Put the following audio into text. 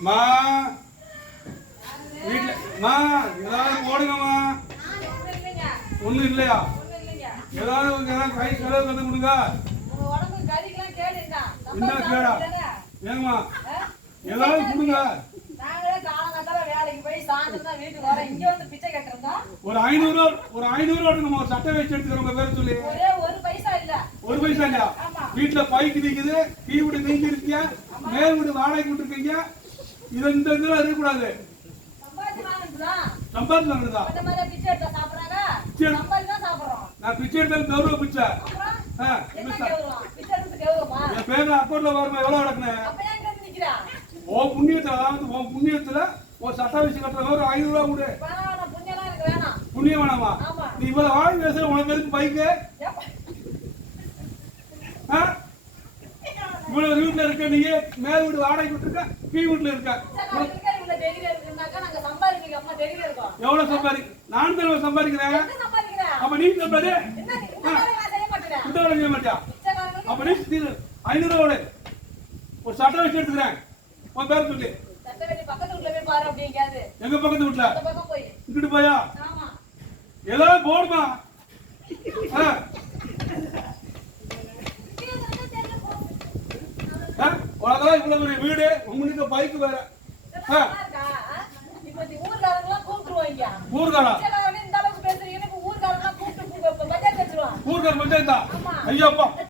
மா. வீட்டுல மா ஏதாவது போடுங்கம்மா. ஒண்ணும் இல்லையா? ஏதாவது ஏதாவது கை செலவு வந்து கொடுங்க. என்ன கேடா? ஏங்கம்மா. ஏதாவது கொடுங்க. ஒரு ஐநூறு ஒரு ஐநூறு ரூபா ஒரு சட்டை வச்சு எடுத்துக்கிறோம் உங்க பேர் சொல்லி. ஒரே பைசா இல்ல. ஒரு பைசா இல்லையா ஆமா. வீட்டுல பைக்கு நிக்குது வீடு நீங்க இருக்கீங்க மேல் வீடு வாடகை விட்டுருக்கீங்க இது இந்த இதுல இருக்கக்கூடாது வாங்குறதா சாப்பிடுறோம். நான் பிச்சை எடுத்தாலும் கௌரவ பிச்சை என் பேர்ல அக்கௌண்ட்ல வருமா எவ்வளவு கிடக்குனேன் உன் புண்ணியத்துல அதாவது உன் புண்ணியத்துல ஒரு சட்டை கட்டுற ஒரு ஐநூறு ரூபா கொடு. புண்ணியம் வேணாமா. நீ இவ்வளவு வாங்கி பேசுற உனக்கு எதுக்கு பைக்கு? ஆ? இவ்வளவு வீட்டுல இருக்க நீ மேல் வீடு வாடகை விட்டுருக்க கீழ் வீட்டுல இருக்க. எவ்வளவு சம்பாதி நான் தான் சம்பாதிக்கிறேன். அப்ப நீ சம்பாதி இந்த வேலை செய்ய மாட்டியா? அப்ப நீ. ஐநூறு ரூபா கொடு. ஒரு சட்டை வச்சு எடுத்துக்கிறேன். உன் பேர் சொல்லி. எங்க பக்கத்து வீட்டுல? இங்கிட்டு போயா? ஏதாவது போடுமா ஆ? ஆ? உனக்கெல்லாம் இவ்வளவு பெரிய வீடு உங்களுக்கு பைக் வேற. ஊர்காரா? கூப்பிட்டு பஞ்சாயத்து. ஐயோப்பா.